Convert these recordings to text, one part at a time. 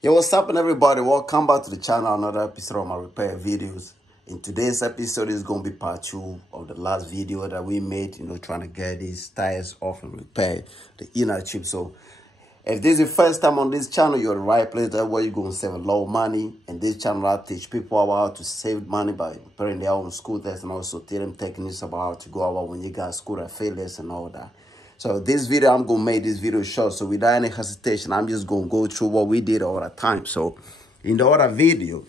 Yo, what's up, everybody? Welcome back to the channel. Another episode of my repair videos. In today's episode is going to be part 2 of the last video that we made, trying to get these tires off and repair the inner tube. So if this is your first time on this channel, you're in the right place. That's where you're going to save a lot of money. And this channel, I teach people how to save money by repairing their own scooters, and also tell them techniques about how to go about when you got scooter failures and all that. So this video, I'm going to make this video short. So without any hesitation, I'm just going to go through what we did all the time. So in the other video,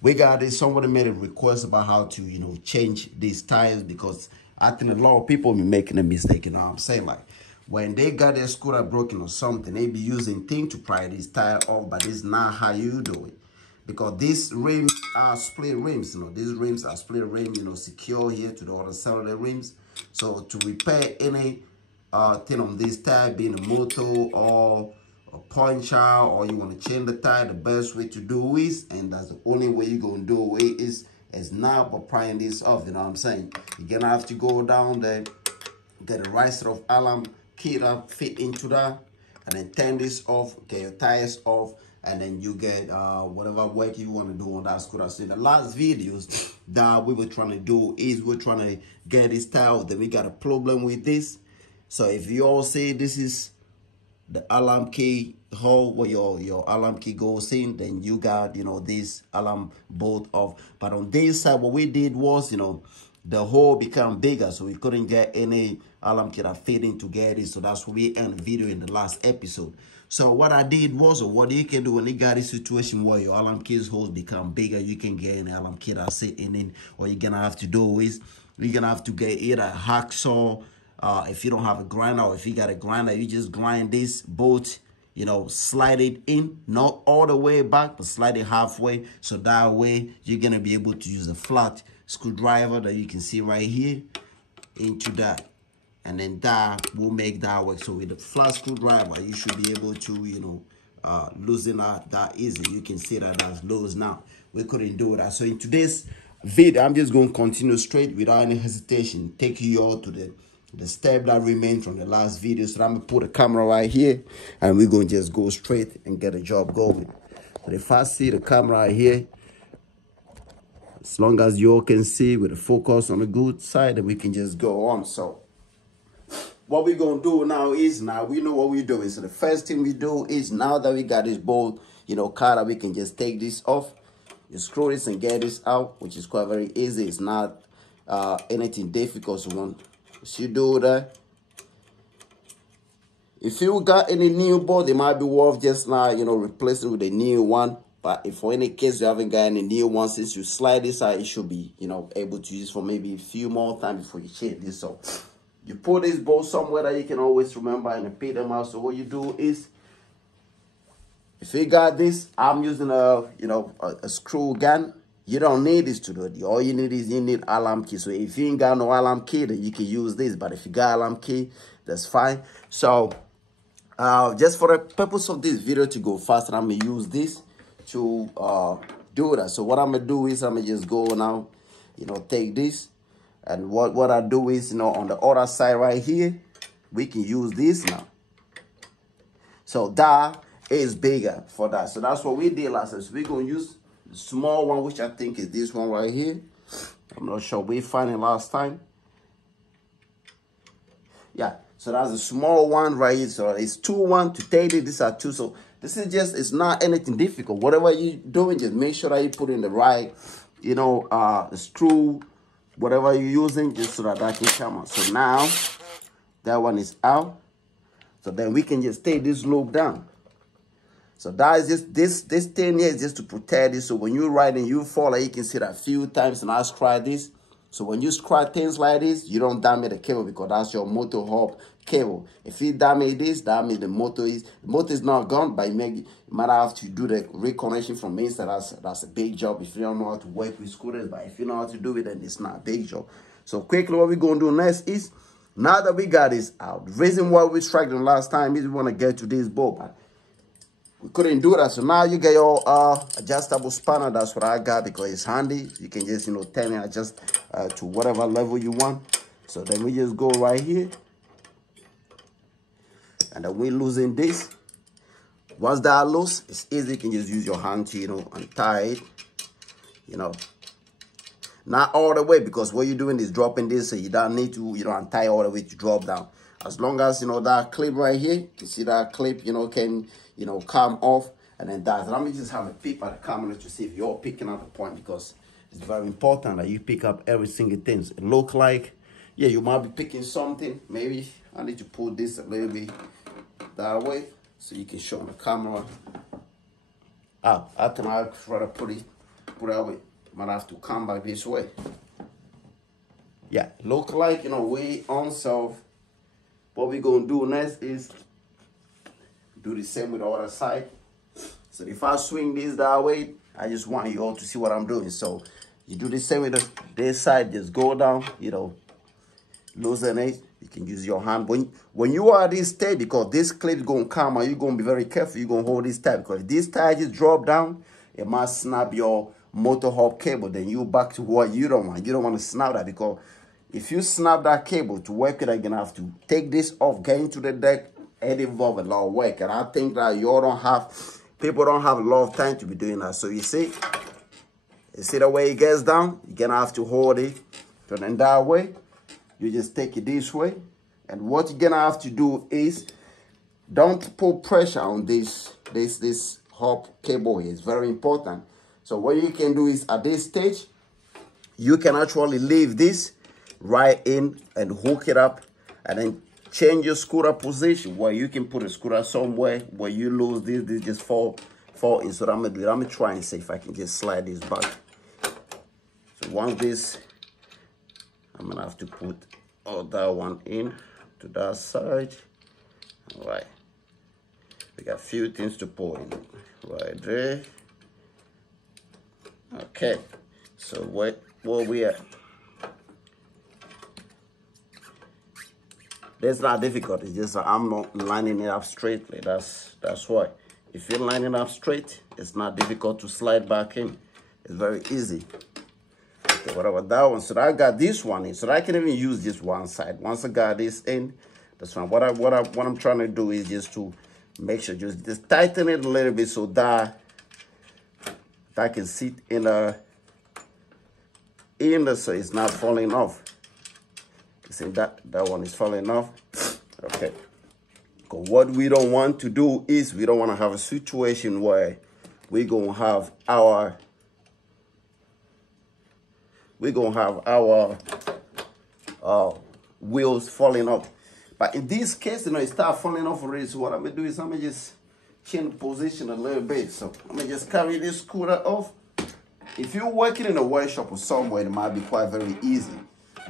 we got this, somebody made a request about how to, change these tires, because I think a lot of people be making a mistake, you know what I'm saying? Like when they got their scooter broken or something, they be using thing to pry this tire off, but it's not how you do it. Because these rims are split rims, these rims are split rims, secure here to the other side of the rims. So to repair any thing on this tire, being a motor or a puncher, or you want to change the tire, the best way to do is, and that's the only way you're going to do it, is now by prying this off, you know what I'm saying? You're going to have to go down there, get the right sort of Allen key that fit into that, and then turn this off, get your tires off, and then you get whatever work you want to do on that scooter. So in the last videos that we were trying to do is we're trying to get this tire off. Then we got a problem with this. So if you all say this is the alarm key hole where your alarm key goes in, then you got, this alarm bolt off. But on this side, what we did was, the hole become bigger, so we couldn't get any alarm key that fit in to get it. So that's what we end the video in the last episode. So what I did was, or what you can do when you got a situation where your alarm key's holes become bigger, you can get an alarm key that's sitting in. What you're gonna have to do is you're gonna have to get either a hacksaw. If you don't have a grinder, or if you got a grinder, you just grind this bolt, slide it in, not all the way back, but slide it halfway. So that way you're going to be able to use a flat screwdriver that you can see right here into that. And then that will make that work. So with the flat screwdriver, you should be able to, loosen that easy. You can see that that's loose now. We couldn't do that. So in today's video, I'm just going to continue straight without any hesitation, take you all to the step that remained from the last video. So I'm gonna put a camera right here, and we're gonna just go straight and get a job going. But if I see the camera right here, as long as you all can see with the focus on the good side, then we can just go on. So what we're gonna do now is, now we know what we're doing. So the first thing we do is, now that we got this bolt, cutter, we can just take this off, you screw this and get this out, which is quite very easy. It's not anything difficult. So once you do that, if you got any new bolt, it might be worth just now, replacing with a new one. But if for any case you haven't got any new one, since you slide this out, it should be, able to use for maybe a few more times before you change this. So you put this bolt somewhere that you can always remember and repeat them out. So what you do is, if you got this, I'm using a screw gun. You don't need this to do it. All you need is alarm key. So if you ain't got no alarm key, then you can use this. But if you got alarm key, that's fine. So just for the purpose of this video to go faster, I'm gonna use this to do that. So what I'm gonna do is, I'm gonna just go now, take this, and what I do is, on the other side right here, we can use this now. So that is bigger for that. So that's what we did last time. So we're gonna use the small one, which I think is this one right here. I'm not sure we found it last time. Yeah, so that's a small one right here. So it's 2-1 to take it. These are 2. So this is just, it's not anything difficult. Whatever you're doing, just make sure that you put in the right, screw, whatever you're using, just so that can come out. So now that one is out. So then we can just take this loop down. So that is just, this thing here is just to protect it. So when you're riding, you fall, like you can see that a few times, and I scratch this. So when you scratch things like this, you don't damage the cable, because that's your motor hub cable. If you damage this, that means the motor is not gone, but you might have to do the reconnection from inside. That's a big job if you don't know how to work with scooters. But if you know how to do it, then it's not a big job. So quickly, what we're going to do next is, now that we got this out, the reason why we struck the last time is we want to get to this bolt. We couldn't do that. So now you get your adjustable spanner. That's what I got, because it's handy. You can just, turn it, adjust to whatever level you want. So then we just go right here. And then we're losing this. Once that loose, it's easy. You can just use your hand to, untie it, Not all the way, because what you're doing is dropping this, so you don't need to, untie all the way to drop down. As long as, that clip right here, you see that clip, can, come off, and then that. Let me just have a peep at the camera to see if you're picking up the point, because it's very important that you pick up every single thing. It look like, yeah, you might be picking something. Maybe I need to put this a little bit that way, so you can show on the camera. I think I'd rather put it that way. Might have to come back this way. Yeah, look like, we unsolved. What we're gonna do next is do the same with the other side. So if I swing this that way, I just want you all to see what I'm doing. So you do the same with this side, just go down, loosen it. You can use your hand. When you are at this stage, because this clip is gonna come out, you're gonna be very careful. You're gonna hold this tight, because if this tie just drop down, it might snap your motor hub cable. Then you back to what you don't want. You don't want to snap that, because if you snap that cable to work it, you're gonna have to take this off, get into the deck, and involve a lot of work. And I think that people don't have a lot of time to be doing that. So you see the way it gets down, you're gonna have to hold it. So then that way, you just take it this way. And what you're gonna have to do is, don't put pressure on this hub cable here. It's very important. So what you can do is, at this stage, you can actually leave this right in and hook it up, and then change your scooter position, where you can put a scooter somewhere where you lose this just fall in. So I'm gonna try and see if I can just slide this back. So once this, I'm gonna have to put all that one in to that side. All right, we got a few things to put in right there. Okay, so where we at? That's not difficult. It's just I'm not lining it up straightly. That's why. If you're lining up straight, it's not difficult to slide back in. It's very easy. Okay, what about that one? So I got this one in, so I can even use this one side. Once I got this in, that's fine. What I'm trying to do is just to make sure, just tighten it a little bit, so that can sit in the so it's not falling off. You see that one is falling off. Okay. Because what we don't want to do is, we don't want to have a situation where we're gonna have our wheels falling off. But in this case, it start falling off already. So what I'm gonna do is, I'm gonna just change the position a little bit. So I'm gonna just carry this scooter off. If you're working in a workshop or somewhere, it might be quite very easy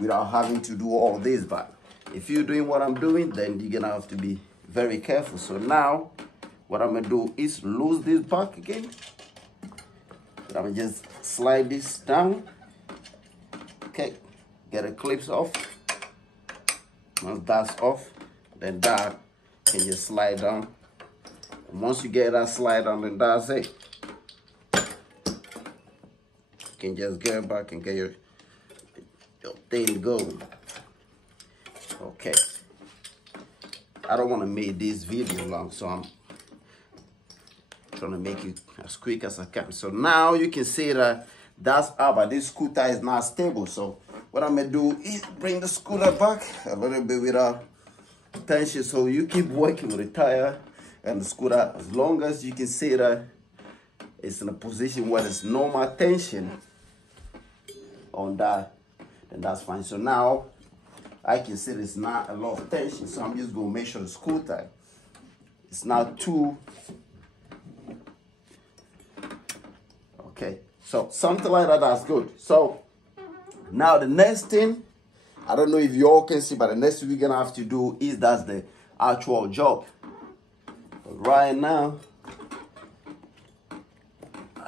without having to do all this. But if you're doing what I'm doing, then you're gonna have to be very careful. So now what I'm gonna do is lose this back again. I'm gonna just slide this down. Okay, get the clips off. Once that's off, then that can just slide down. And once you get that slide down, then that's it. You can just get back and get your thing going. Okay. I don't want to make this video long, so I'm trying to make it as quick as I can. So now you can see that that's up, but this scooter is not stable. So what I'm gonna do is bring the scooter back a little bit without tension. So you keep working with the tire and the scooter, as long as you can see that it's in a position where there's normal tension on that, then that's fine. So now I can see there's not a lot of tension, so I'm just gonna make sure the scooter is not too. Okay, so something like that, that's good. So now the next thing, I don't know if you all can see, but the next thing we're gonna have to do is, that's the actual job. But right now,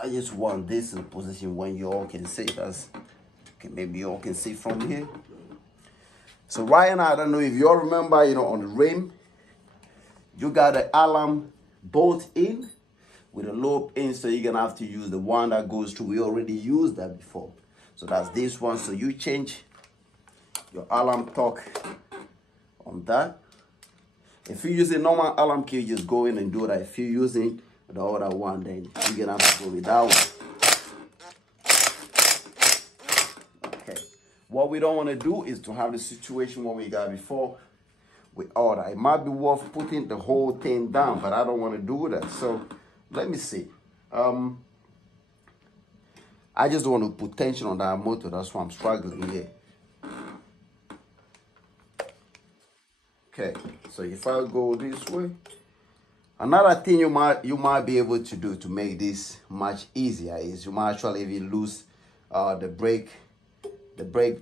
I just want this in a position when you all can see. That's okay, maybe you all can see from here. So right now, I don't know if you all remember, on the rim, you got the alarm bolt in with a loop in, so you're gonna have to use the one that goes through. We already used that before. So that's this one. So you change your alarm torque on that. If you're using normal Allen key, you just go in and do that. If you're using the other one, then you're gonna have to go with that one. Okay. What we don't want to do is to have the situation what we got before with order. It might be worth putting the whole thing down, but I don't want to do that. So let me see. I just want to put tension on that motor. That's why I'm struggling here. Okay, so if I go this way, another thing you might be able to do to make this much easier is you might actually even lose the brake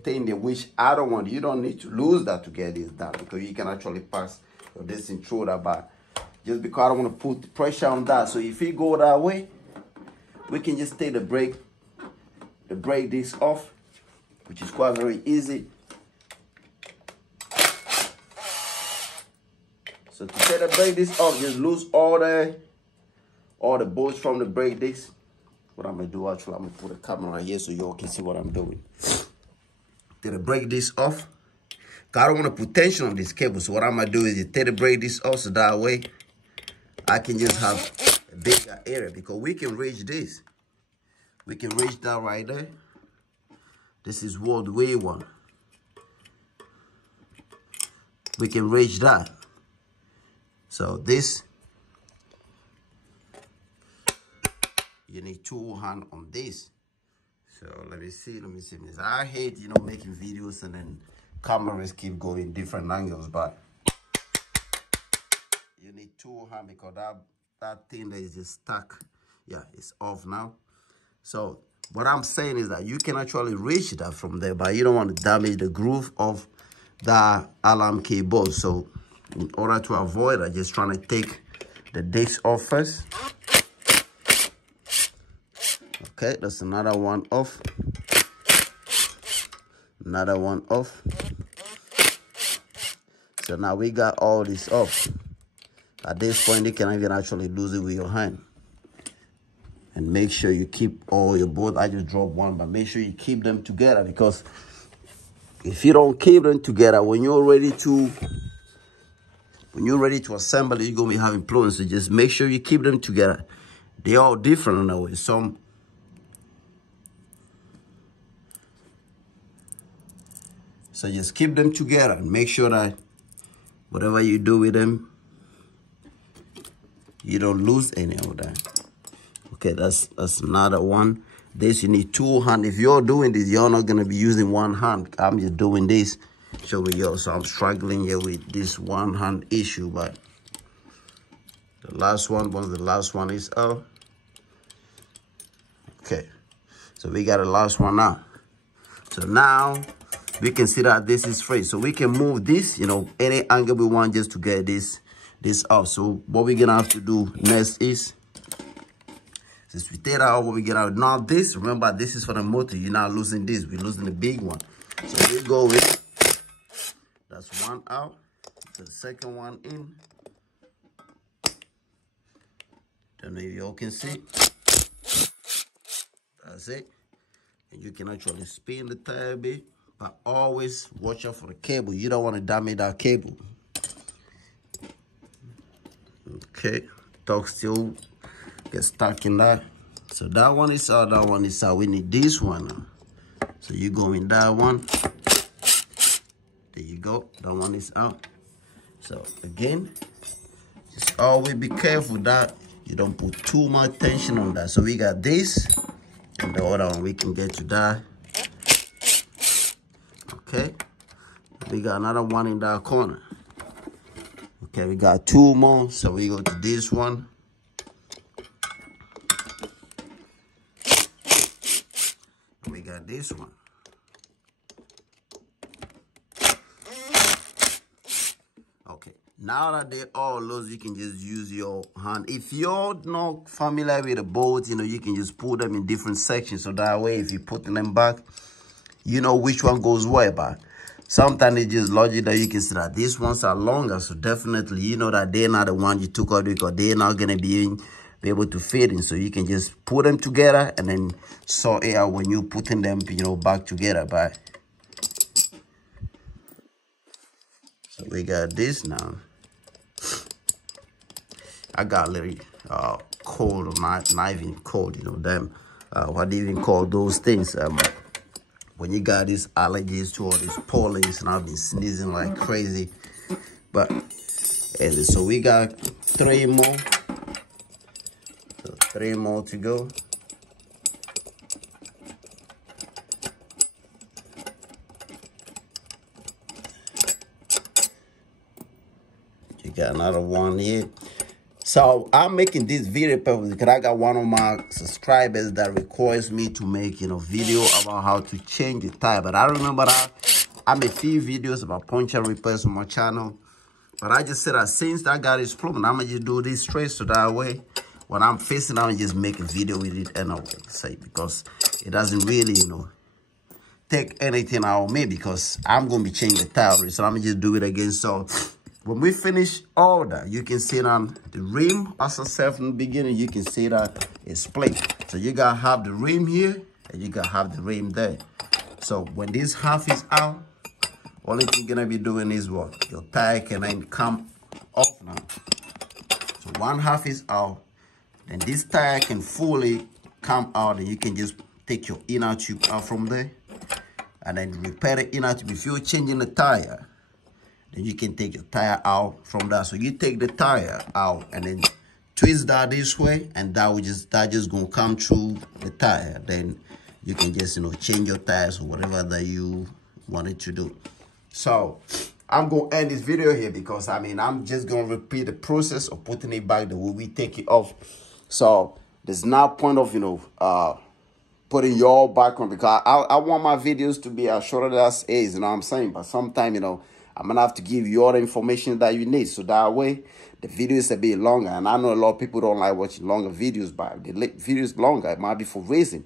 thing, which I don't want. You don't need to lose that to get this done, because you can actually pass this intruder by. Just because I don't want to put pressure on that. So if we go that way, we can just take the brake disc off, which is quite very easy. So to take the brake disc off, just lose all the bolts from the brake disc. What I'm gonna do, actually, I'm gonna put a camera here so y'all can see what I'm doing. Take the brake disc off. I don't want to put tension on this cable, so what I'm gonna do is just take the brake disc off, so that way I can just have a bigger area, because we can reach this. We can reach that right there. This is what we want. We can reach that. So this, you need 2 hands on this. So let me see. I hate, making videos and then cameras keep going different angles, but you need 2 hands, because that thing that is just stuck, yeah, it's off now. So what I'm saying is that you can actually reach that from there, but you don't want to damage the groove of the alarm key bolt. So in order to avoid that, just trying to take the disc off first. Okay, that's another one off. Another one off. So now we got all this off. At this point, you can even actually lose it with your hand. And make sure you keep all your bolts. I just dropped one, but make sure you keep them together, because if you don't keep them together, when you're ready to assemble it, you're gonna be having problems. So just make sure you keep them together. They're all different in a way. So just keep them together and make sure that whatever you do with them, you don't lose any of that. Okay, that's another one. This, you need 2 hands. If you're doing this, you're not gonna be using 1 hand. I'm just doing this, showing you. So I'm struggling here with this 1 hand issue, but the last one, once the last one is out. Okay, so we got the last one now. So now we can see that this is free. So we can move this, any angle we want, just to get this off. So what we're gonna have to do next is, since we take that out, what we get out now, this, remember, this is for the motor. You're not losing this, we're losing the big one. So we go with, that's one out, the second one in. Then maybe you all can see. That's it. And you can actually spin the tire a bit, but always watch out for the cable. You don't want to damage that cable. Okay, torque still get stuck in that. So that one is out, that one is out. We need this one now. So you go in that one. There you go, that one is out. So again, just always be careful that you don't put too much tension on that. So we got this, and the other one we can get to that. Okay, we got another one in that corner. Okay, we got 2 more, so we go to this one. We got this one. Okay, now that they're all loose, you can just use your hand. If you're not familiar with the bolts, you can just put them in different sections, so that way if you're putting them back, you know which one goes where. But sometimes it's just logic that you can see that these ones are longer, so definitely you know that they're not the one you took out, because they're not gonna be able to fit in. So you can just put them together and then sort it out when you're putting them, back together. But so we got this now. I got a little cold, or not even cold, you know, them, what do you even call those things? When you got these allergies to all these pollens, and I've been sneezing like crazy. But so we got 3 more. So 3 more to go. You got another one here. So I'm making this video because I got one of my subscribers that requires me to make, you know, video about how to change the tire. But I remember that I made a few videos about puncture repairs on my channel. But I just said that since I got this problem, I'm gonna just do this straight, so that way when I'm facing, I'm just make a video with it anyway. Say, because it doesn't really, you know, take anything out of me, because I'm gonna be changing the tire, so I'm gonna just do it again. So when we finish all that, you can see that the rim, as I said from the beginning, you can see that it's split. So you gotta have the rim here, and you gotta have the rim there. So when this half is out, only thing you're gonna be doing is what? Your tire can then come off now. So one half is out, then this tire can fully come out, and you can just take your inner tube out from there, and then repair the inner tube. If you're changing the tire, then you can take your tire out from that. So you take the tire out and then twist that this way, and that just gonna come through the tire. Then you can just, you know, change your tires or whatever that you wanted to do. So I'm gonna end this video here, because I mean, I'm just gonna repeat the process of putting it back the way we take it off. So there's no point of, you know, putting your background, because I want my videos to be as short as is, you know what I'm saying? But sometimes, you know, I'm gonna have to give you all the information that you need, so that way the video is a bit longer. And I know a lot of people don't like watching longer videos, but the video is longer. It might be for reason.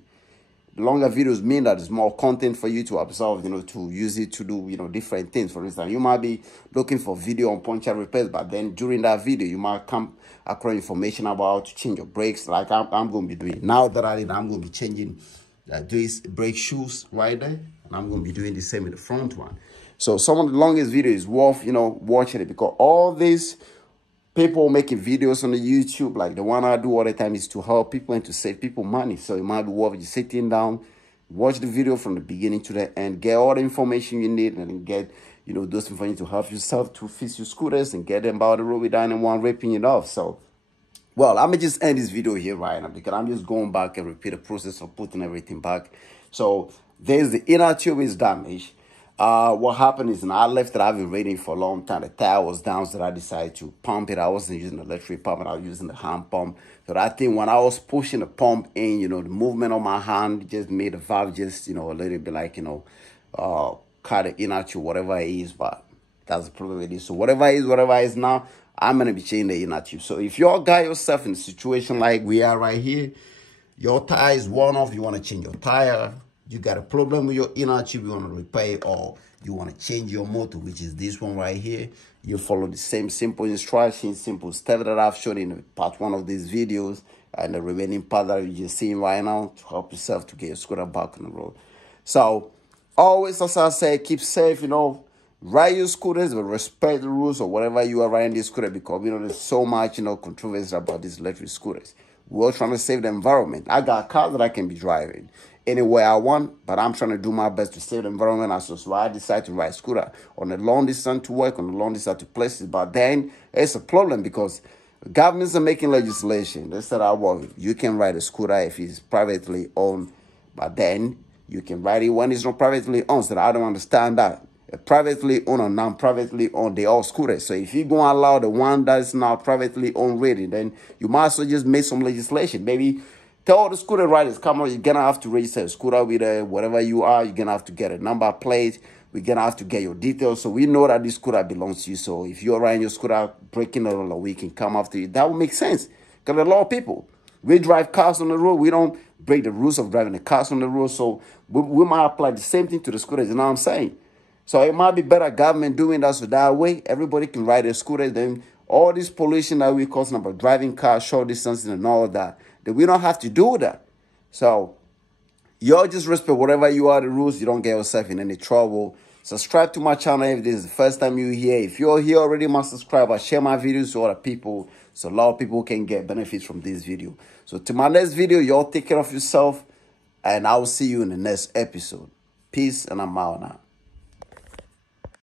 The longer videos mean that there's more content for you to absorb, you know, to use it to do, you know, different things. For instance, you might be looking for video on puncture repairs, but then during that video, you might come across information about how to change your brakes, like I'm going to be doing. Now that I'm going to be changing these brake shoes right there, and I'm going to be doing the same in the front one. So some of the longest videos is worth, you know, watching it, because all these people making videos on the YouTube, like the one I do all the time, is to help people and to save people money. So it might be worth just sitting down, watch the video from the beginning to the end, get all the information you need, and then get, you know, those information to help yourself to fix your scooters and get them out the road without anyone ripping it off. So, well, I'm gonna just end this video here right now, because I'm just going back and repeat the process of putting everything back. So there's the inner tube is damaged. What happened is, I left it. I've been waiting for a long time. The tire was down, so I decided to pump it. I wasn't using the electric pump, and I was using the hand pump. So I think when I was pushing the pump in, you know, the movement of my hand just made the valve just, you know, a little bit like, you know, cut it inner tube, whatever it is. But that's the problem with it. So whatever it is now, I'm going to be changing the inner tube. So if you got yourself in a situation like we are right here, your tire is worn off, you want to change your tire, you got a problem with your inner tube, you want to repair it, or you want to change your motor, which is this one right here, you follow the same simple instructions, simple steps that I've shown in part 1 of these videos, and the remaining part that you're just seeing right now to help yourself to get your scooter back on the road. So always, as I say, keep safe, you know, ride your scooters, but respect the rules or whatever you are riding this scooter, because, you know, there's so much, you know, controversy about these electric scooters. We're all trying to save the environment. I got a car that I can be driving anywhere I want, but I'm trying to do my best to save the environment. So I decide to ride scooter on a long distance to work, on a long distance to places. But then it's a problem, because governments are making legislation. They said, well, you can ride a scooter if it's privately owned, but then you can ride it when it's not privately owned. So I don't understand that. Privately owned or non-privately owned, they all scooters. So if you're going to allow the one that's not privately owned rating, then you might as well just make some legislation. Maybe tell all the scooter riders, come on, you're going to have to register a scooter with whatever you are. You're going to have to get a number plate. We're going to have to get your details, so we know that this scooter belongs to you. So if you're riding your scooter, breaking it all, we can come after you. That would make sense, because a lot of people, we drive cars on the road. We don't break the rules of driving the cars on the road. So we might apply the same thing to the scooters, you know what I'm saying? So it might be better government doing that, so that way everybody can ride a scooter. Then all this pollution that we're causing about driving cars, short distances and all of that, then we don't have to do that. So y'all just respect whatever you are, the rules. You don't get yourself in any trouble. Subscribe to my channel if this is the first time you're here. If you're here already, my subscriber, share my videos to other people So a lot of people can get benefits from this video. So to my next video, y'all take care of yourself, and I will see you in the next episode. Peace, and I'm out now.